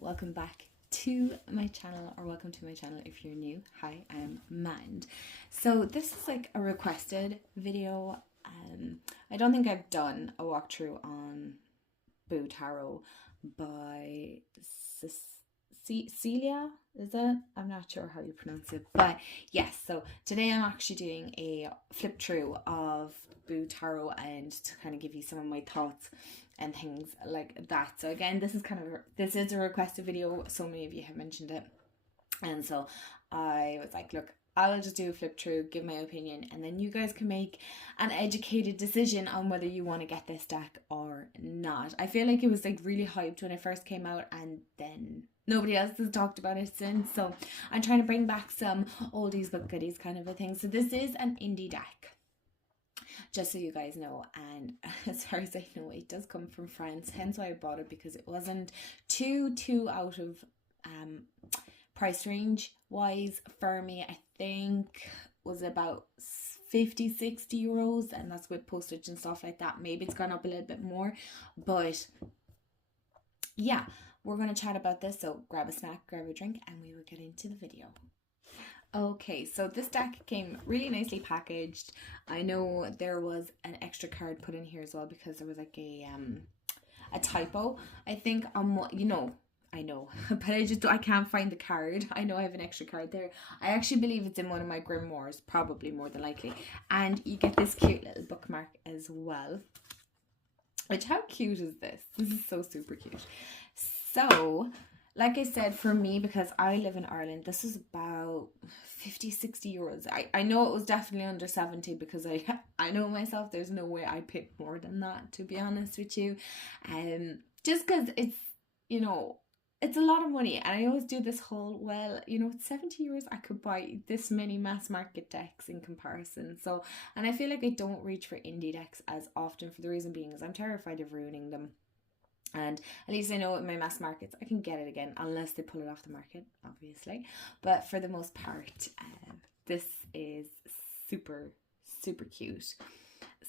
welcome back to my channel, or welcome to my channel if you're new. Hi, I'm Mand. So this is like a requested video. I don't think I've done a walkthrough on Boo Tarot by Celia, is it? I'm not sure how you pronounce it, but yes, so today I'm actually doing a flip through of Boo Tarot and to kind of give you some of my thoughts and things like that. So again, this is a requested video. So many of you have mentioned it, and so I was like, look, I'll just do a flip through, give my opinion, and then you guys can make an educated decision on whether you want to get this deck or not. I feel like it was like really hyped when it first came out, and then nobody else has talked about it since. So I'm trying to bring back some oldies but goodies kind of a thing. So this is an indie deck, just so you guys know, and as far as I know, it does come from France, hence why I bought it, because it wasn't too out of price range wise for me. I think was about 50-60 euros, and that's with postage and stuff like that. Maybe it's gone up a little bit more, but yeah, we're going to chat about this. So grab a snack, grab a drink, and we will get into the video. Okay, so this deck came really nicely packaged. I know there was an extra card put in here as well, because there was like a typo, I think, I know, but I can't find the card. I know I have an extra card there. I actually believe it's in one of my grimoires, probably, more than likely. And you get this cute little bookmark as well. Which, how cute is this? This is so super cute. So, like I said, for me, because I live in Ireland, this is about 50-60 euros. I know it was definitely under 70, because I know myself, there's no way I picked more than that, to be honest with you. Just because it's, it's a lot of money, and I always do this whole, well, it's 70 euros, I could buy this many mass market decks in comparison. So, and I feel like I don't reach for indie decks as often, for the reason being is I'm terrified of ruining them. And at least I know in my mass markets I can get it again, unless they pull it off the market, obviously. But for the most part, this is super cute.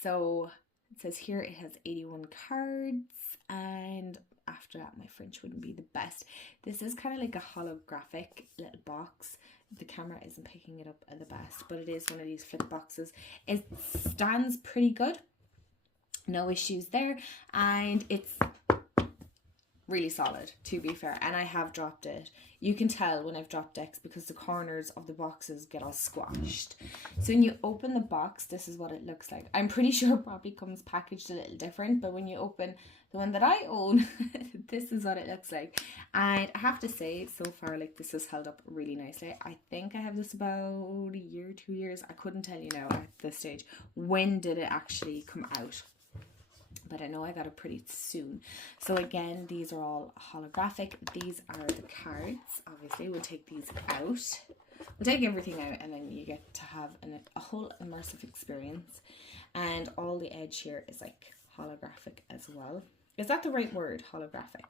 So it says here it has 81 cards, and after that my French wouldn't be the best. This is kind of like a holographic little box. The camera isn't picking it up the best, but it is one of these flip boxes. It stands pretty good, no issues there, and it's really solid, to be fair. And I have dropped it. You can tell when I've dropped decks because the corners of the boxes get all squashed. So when you open the box, this is what it looks like. I'm pretty sure it probably comes packaged a little different, but when you open the one that I own, this is what it looks like. And I have to say, so far, like, this has held up really nicely. I think I have this about a year, 2 years. I couldn't tell you now at this stage when did it actually come out, but I know I got it pretty soon. So again, these are all holographic. These are the cards. Obviously, we'll take these out. We'll take everything out, and then you get to have a whole immersive experience. And all the edge here is like holographic as well. Is that the right word, holographic?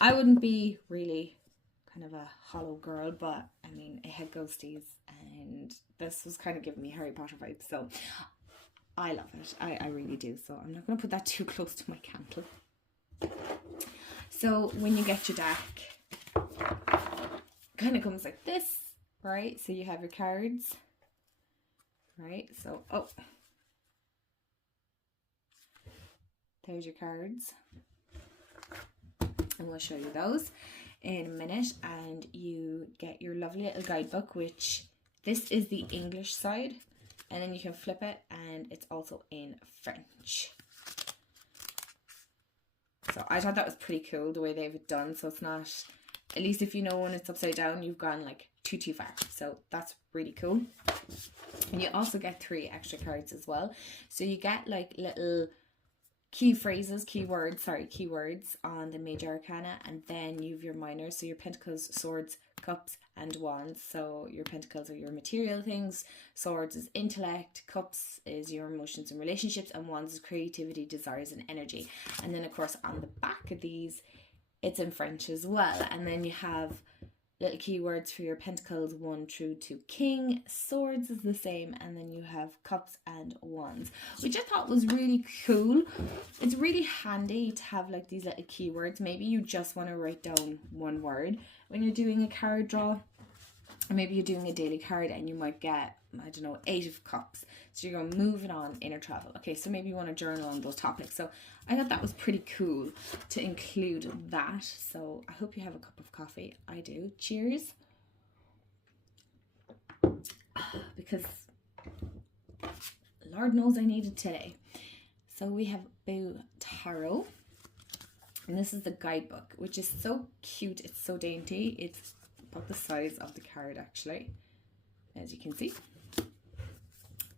I wouldn't be really kind of a hollow girl, but I mean, it had ghosties, and this was kind of giving me Harry Potter vibes. So I love it. I really do. So I'm not going to put that too close to my candle. So when you get your deck, it kind of comes like this, right? So you have your cards, right? So, there's your cards. And we'll show you those in a minute. And you get your lovely little guidebook, which this is the English side. And then you can flip it, and it's also in French. So I thought that was pretty cool, the way they've it done. So it's not, at least if you know when it's upside down, you've gone like too far. So that's really cool. And you also get 3 extra cards as well. So you get like little keywords on the major arcana, and then you have your minors, so your pentacles, swords, cups, and wands. So your pentacles are your material things, swords is intellect, cups is your emotions and relationships, and wands is creativity, desires, and energy. And then of course on the back of these, it's in French as well. And then you have little keywords for your pentacles, 1 through to king. Swords is the same, and then you have cups and wands, which I thought was really cool. It's really handy to have like these little keywords. Maybe you just want to write down one word when you're doing a card draw, or maybe you're doing a daily card and you might get, I don't know, 8 of cups. So you're going moving on, inner travel. Okay, so maybe you want to journal on those topics. So I thought that was pretty cool to include that. So I hope you have a cup of coffee. I do. Cheers. Because Lord knows I need it today. So we have Boo Tarot. And this is the guidebook, which is so cute. It's so dainty. It's about the size of the card, actually, as you can see.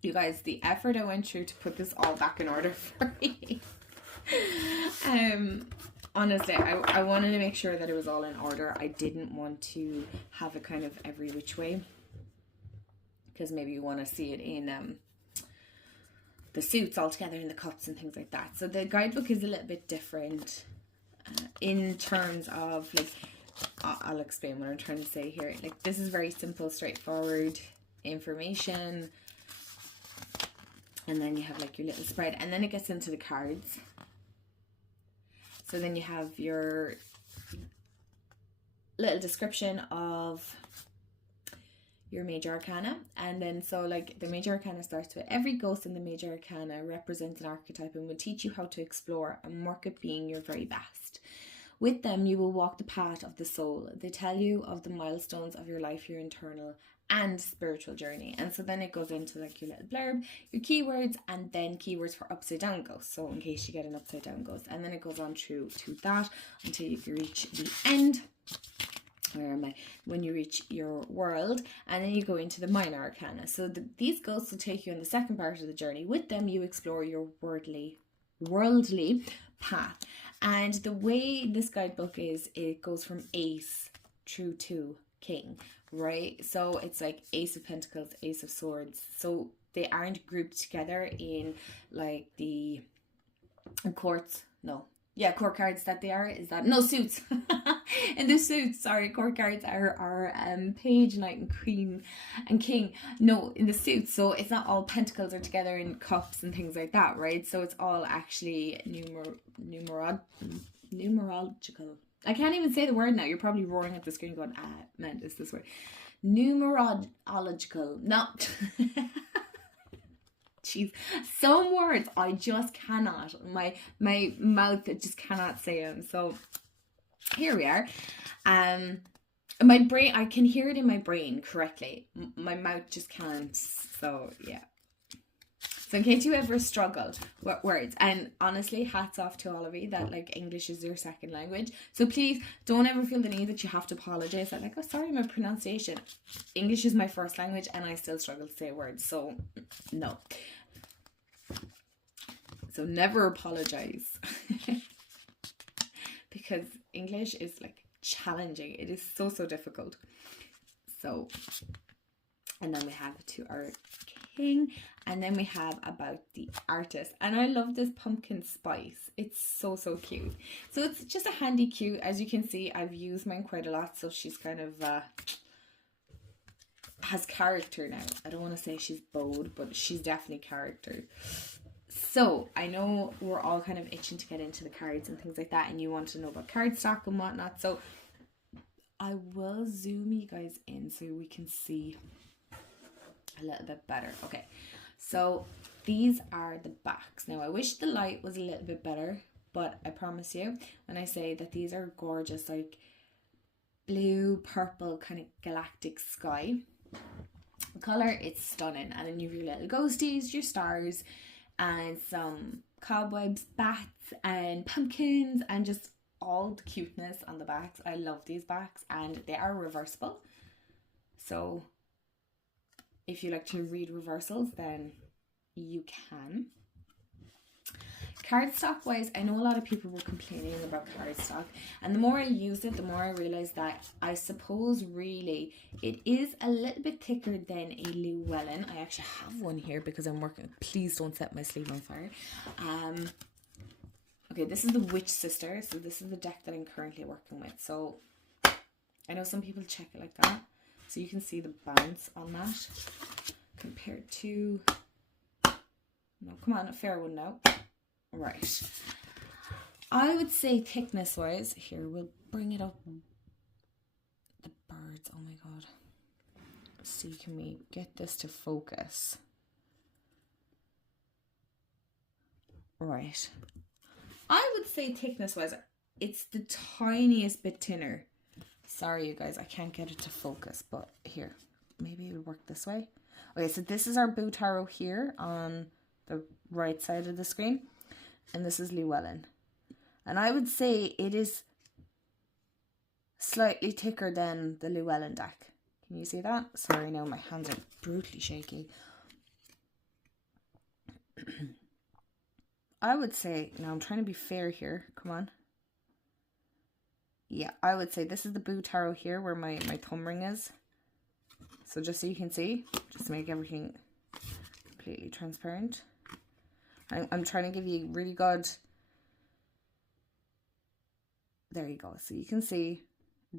You guys, the effort I went through to put this all back in order for me. Honestly, I wanted to make sure that it was all in order. I didn't want to have it kind of every which way, because maybe you want to see it in the suits all together, in the cups and things like that. So the guidebook is a little bit different in terms of, like, I'll explain what I'm trying to say here. Like, this is very simple, straightforward information. And then you have like your little spread, and then it gets into the cards. So then you have your little description of your major arcana. And then so like the major arcana starts with, every ghost in the major arcana represents an archetype and will teach you how to explore and work at being your very best. With them, you will walk the path of the soul. They tell you of the milestones of your life, your internal and spiritual journey. And so then it goes into like your little blurb, your keywords, and then keywords for upside down ghosts, so in case you get an upside down ghost. And then it goes on through to that until you reach the end. Where am I? When you reach your world, and then you go into the minor arcana. So these ghosts will take you on the second part of the journey. With them, you explore your worldly path. And the way this guidebook is, it goes from ace through to king, right? So it's like ace of pentacles, ace of swords. So they aren't grouped together in like the courts. No. Yeah, court cards that they are. Is that no suits? In the suits, sorry, court cards are page, knight, and queen and king. No, in the suits, so it's not all pentacles are together in cups and things like that, right? So it's all actually numerological. I can't even say the word now. You're probably roaring at the screen going, man, is this word? Numerological. No. Jeez, some words I just cannot. My mouth just cannot say them. So here we are. My brain, I can hear it in my brain correctly. My mouth just can't. So yeah. So in case you ever struggle with words, and honestly, hats off to all of you that like English is your second language. So please don't ever feel the need that you have to apologize. That like, oh sorry, my pronunciation. English is my first language and I still struggle to say words. So no. So never apologize. Because English is like challenging. It is so difficult. So, and then we have to our king, and then we have about the artist, and I love this pumpkin spice. It's so cute. So it's just a handy cute. As you can see, I've used mine quite a lot, so she's kind of has character now. I don't want to say she's bold, but she's definitely character. So I know we're all kind of itching to get into the cards and things like that, and you want to know about cardstock and whatnot, so I will zoom you guys in so we can see a little bit better. Okay, so these are the backs. Now I wish the light was a little bit better, but I promise you when I say that these are gorgeous, like blue purple kind of galactic sky the color, it's stunning. And then you have your little ghosties, your stars, and some cobwebs, bats, and pumpkins, and just all the cuteness on the backs. I love these backs, and they are reversible. So if you like to read reversals, then you can. Cardstock wise, I know a lot of people were complaining about cardstock, and the more I used it, the more I realized that I suppose really it is a little bit thicker than a Llewellyn. I actually have one here because I'm working. Please don't set my sleeve on fire. Okay, this is the Witch Sister, so this is the deck that I'm currently working with. So I know some people check it like that, so you can see the bounce on that compared to, no, come on, a fair one now. Right. I would say thickness wise, here, we'll bring it up. The birds, oh my god. Let's see, can we get this to focus? Right. I would say thickness wise, it's the tiniest bit thinner. Sorry, you guys, I can't get it to focus, but here, maybe it would work this way. Okay, so this is our Boo Taro here on the right side of the screen, and this is Llewellyn. And I would say it is slightly thicker than the Llewellyn deck. Can you see that? Sorry, no, my hands are brutally shaky. I would say, now I'm trying to be fair here, come on. Yeah, I would say this is the Boo Taro here where my thumb ring is. So just so you can see, just to make everything completely transparent. I'm trying to give you really good, there you go. So you can see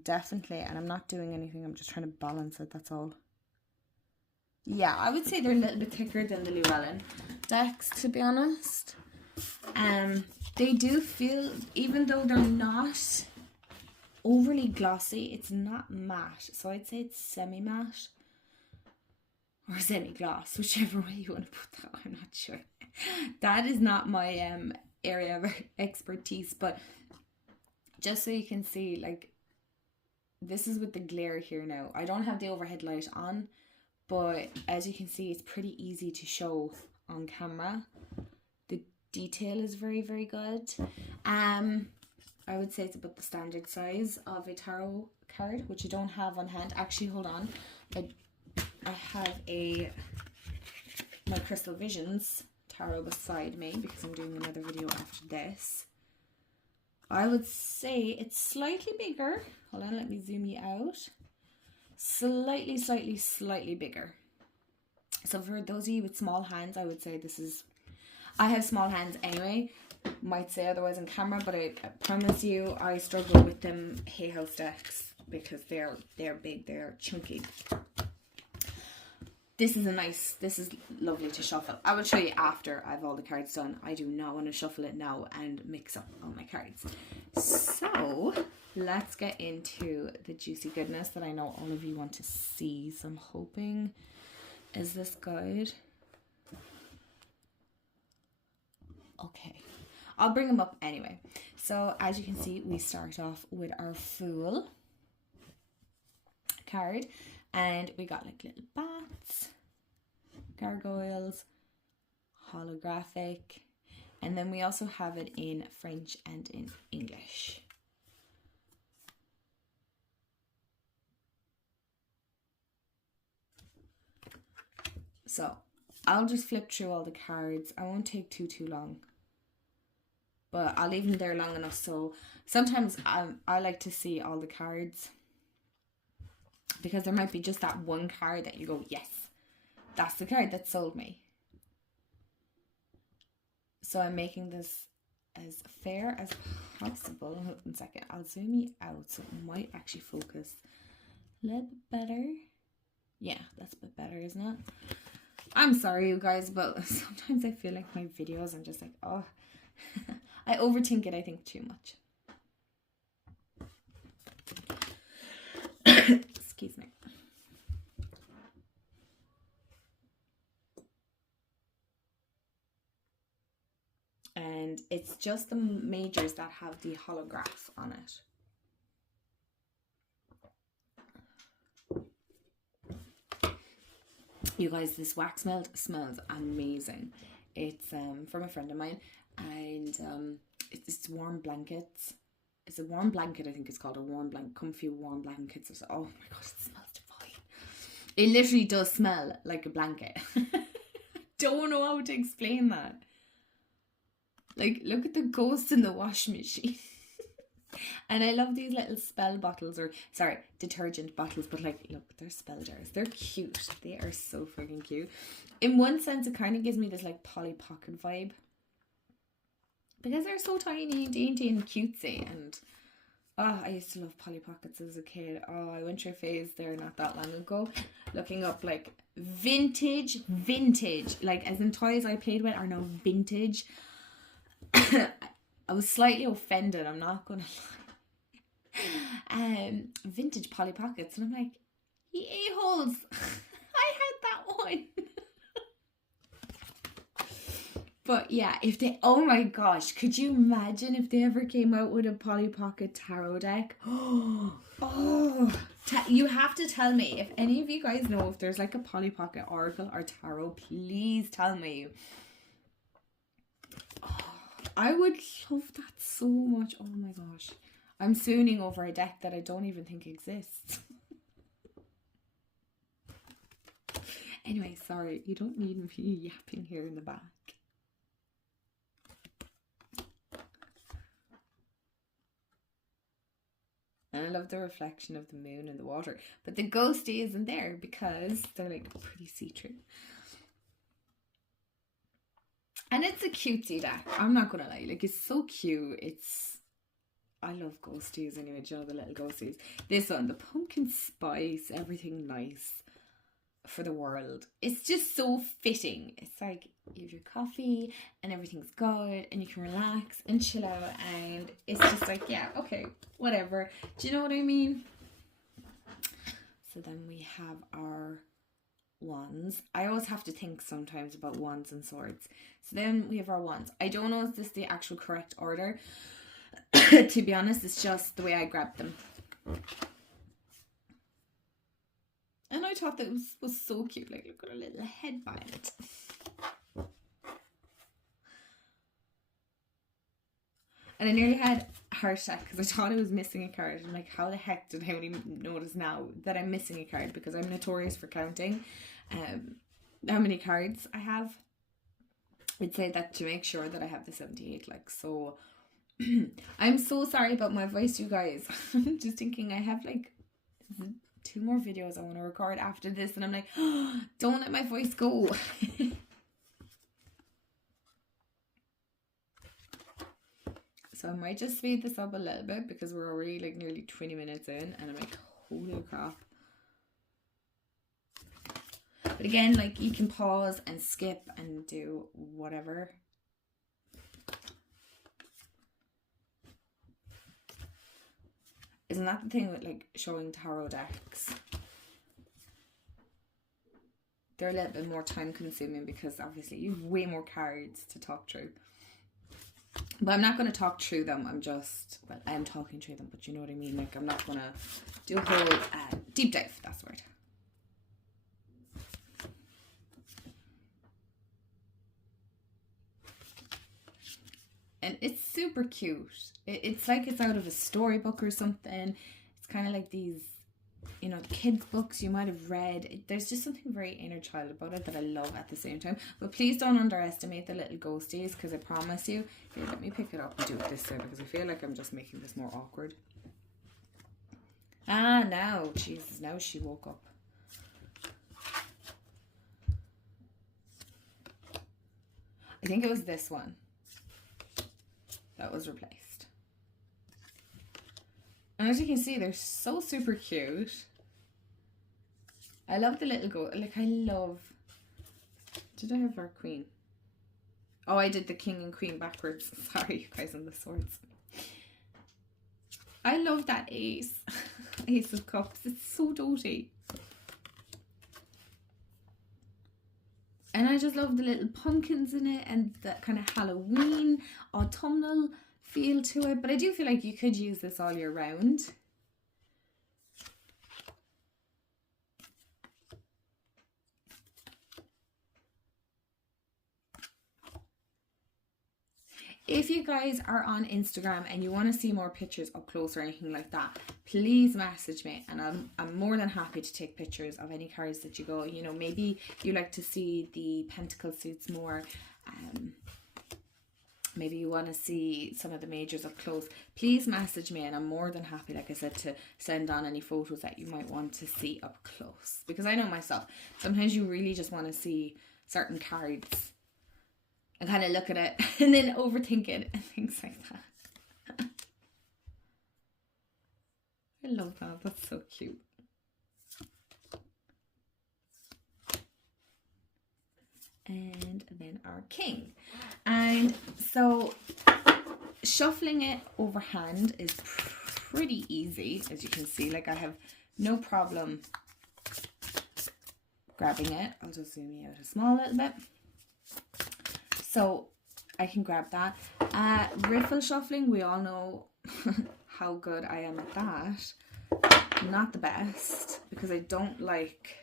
definitely, and I'm not doing anything, I'm just trying to balance it, that's all. Yeah, I would say they're a little bit thicker than the Llewellyn decks, to be honest. They do feel, even though they're not overly glossy, it's not matte, so I'd say it's semi-matte or semi-gloss, whichever way you want to put that. I'm not sure. That is not my area of expertise, but just so you can see, like, this is with the glare here now. I don't have the overhead light on, but as you can see, it's pretty easy to show on camera. The detail is very, very good. I would say it's about the standard size of a tarot card, which I don't have on hand. Actually, hold on. I have my Crystal Visions tarot beside me because I'm doing another video after this. I would say it's slightly bigger. Hold on, let me zoom you out. Slightly bigger. So for those of you with small hands, I would say this is... I have small hands anyway. Might say otherwise on camera, but I promise you I struggle with them Hay House decks because they're big, they're chunky. This is lovely to shuffle. I will show you after I've all the cards done. I do not want to shuffle it now and mix up all my cards. So let's get into the juicy goodness that I know all of you want to see. So I'm hoping, is this good? Okay, I'll bring them up anyway. So as you can see, we start off with our Fool card, and we got like little bats, gargoyles, holographic, and then we also have it in French and in English. So I'll just flip through all the cards. I won't take too long, but I'll leave them there long enough. So sometimes I like to see all the cards, because there might be just that one card that you go, yes, that's the card that sold me. So I'm making this as fair as possible. Hold on a second, I'll zoom you out so it might actually focus a little bit better. Yeah, that's a bit better, isn't it? I'm sorry, you guys, but sometimes I feel like my videos, I'm just like, oh, I overthink it, I think, too much. Excuse me. And it's just the majors that have the holograph on it. You guys, this wax melt smells amazing. It's from a friend of mine, and it's warm blankets. It's a warm blanket, I think it's called, a warm blanket, comfy warm blankets. Oh my god, it smells divine. It literally does smell like a blanket. Don't know how to explain that. Like, look at the ghosts in the washing machine. And I love these little spell bottles, or sorry, detergent bottles, but like, look, they're spell jars. They're cute. They are so freaking cute. In one sense, it kind of gives me this like Polly Pocket vibe, because they're so tiny and dainty and cutesy, and Oh, I used to love Polly Pockets as a kid. Oh, I went through a phase there not that long ago, looking up like vintage, like as in toys I played with are now vintage. I was slightly offended, I'm not gonna lie. Vintage Polly Pockets, and I'm like, ye a-holes, I had that one. But yeah, if they, oh my gosh, could you imagine if they ever came out with a Polly Pocket tarot deck? Oh, you have to tell me. If any of you guys know if there's like a Polly Pocket Oracle or tarot, please tell me. Oh, I would love that so much. Oh my gosh. I'm swooning over a deck that I don't even think exists. Anyway, sorry, you don't need me yapping here in the back. And I love the reflection of the moon in the water. But the ghosty isn't there because they're like pretty see-through. And it's a cutesy deck. I'm not going to lie. Like, it's so cute. I love ghosties anyway. Do you know the little ghosties? This one, the pumpkin spice, everything nice for the world. It's just so fitting. It's like you have your coffee and everything's good and you can relax and chill out, and it's just like, yeah, okay, whatever. Do you know what I mean? So then we have our wands. I always have to think sometimes about wands and swords. So then we have our wands. I don't know if this is the actual correct order. To be honest, it's just the way I grabbed them. And I thought that was so cute. Like, look at a little headband. And I nearly had a heart attack because I thought I was missing a card. I'm like, how the heck did I only notice now that I'm missing a card? Because I'm notorious for counting how many cards I have. I'd say that to make sure that I have the 78. Like, so I'm so sorry about my voice, you guys. I'm just thinking I have like 2 more videos I want to record after this, and I'm like, oh, don't let my voice go. So I might just speed this up a little bit because we're already like nearly 20 minutes in, and I'm like, holy crap. But again, like, you can pause and skip and do whatever. Isn't that the thing with like showing tarot decks? They're a little bit more time consuming because obviously you have way more cards to talk through. But I'm not going to talk through them. I am talking through them, but you know what I mean? Like, I'm not going to do a whole deep dive. That's the word. And it's super cute. It's like it's out of a storybook or something. It's kind of like these, you know, kids' books you might have read. There's just something very inner child about it that I love at the same time. But please don't underestimate the little ghosties, because I promise you. Here, let me pick it up and do it this way because I feel like I'm just making this more awkward. Now, Jesus, now she woke up. I think it was this one that was replaced. And as you can see, they're so super cute. I love the little like, I love... Did I have our queen? Oh, I did the king and queen backwards. Sorry, you guys, on the swords. I love that ace. Ace of cups. It's so doty. And I just love the little pumpkins in it and that kind of Halloween, autumnal feel to it. But I do feel like you could use this all year round. If you guys are on Instagram and you want to see more pictures up close or anything like that, please message me, and I'm more than happy to take pictures of any cards that you go. You know, maybe you like to see the pentacle suits more. Maybe you want to see some of the majors up close. Please message me, and I'm more than happy, like I said, to send on any photos that you might want to see up close. Because I know myself, sometimes you really just want to see certain cards and kind of look at it and then overthink it and things like that. I love that. That's so cute. And then our king. And so shuffling it overhand is pretty easy, as you can see. Like, I have no problem grabbing it. I'll just zoom you out a small little bit. So I can grab that. Riffle shuffling, we all know how good I am at that. Not the best, because I don't like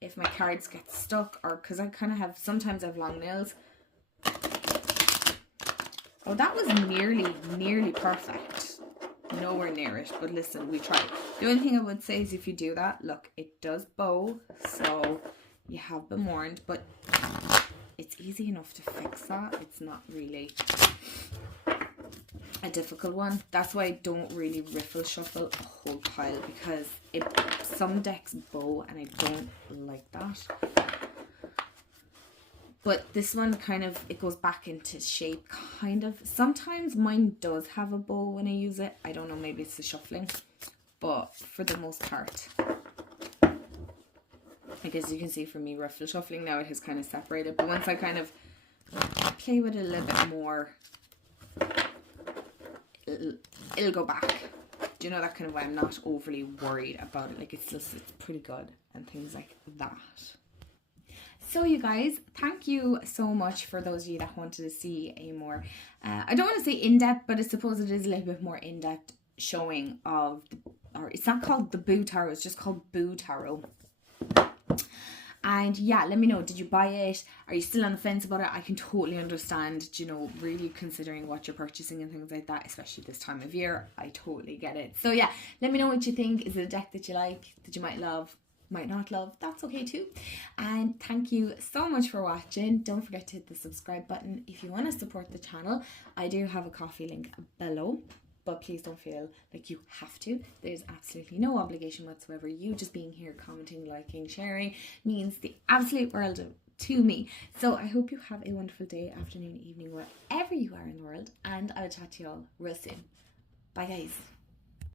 if my cards get stuck, or because I kind of have, sometimes I have long nails. Oh, that was nearly perfect. Nowhere near it, but listen, we tried. The only thing I would say is if you do that, look, it does bow, so you have been warned, but it's easy enough to fix that. It's not really a difficult one. That's why I don't really riffle shuffle a whole pile, because some decks bow and I don't like that. But this one kind of, it goes back into shape, kind of. Sometimes mine does have a bow when I use it. I don't know, maybe it's the shuffling. But for the most part, like as you can see from me riffle shuffling now, it has kind of separated. But once I kind of play with it a little bit more, it'll go back. Do you know, that kind of way? I'm not overly worried about it. Like, it's pretty good and things like that. So you guys, thank you so much for those of you that wanted to see a more, I don't want to say in-depth, but I suppose it is a little bit more in-depth showing of, or it's not called the Boo Tarot, it's just called Boo Tarot. And yeah, let me know, did you buy it? Are you still on the fence about it? I can totally understand, you know, really considering what you're purchasing and things like that, especially this time of year. I totally get it. So yeah, let me know what you think. Is it a deck that you like, that you might love, might not love? That's okay too. And thank you so much for watching. Don't forget to hit the subscribe button if you want to support the channel. I do have a coffee link below, but please don't feel like you have to. There's absolutely no obligation whatsoever. You just being here, commenting, liking, sharing means the absolute world to me. So I hope you have a wonderful day, afternoon, evening, wherever you are in the world, and I'll chat to you all real soon. Bye guys.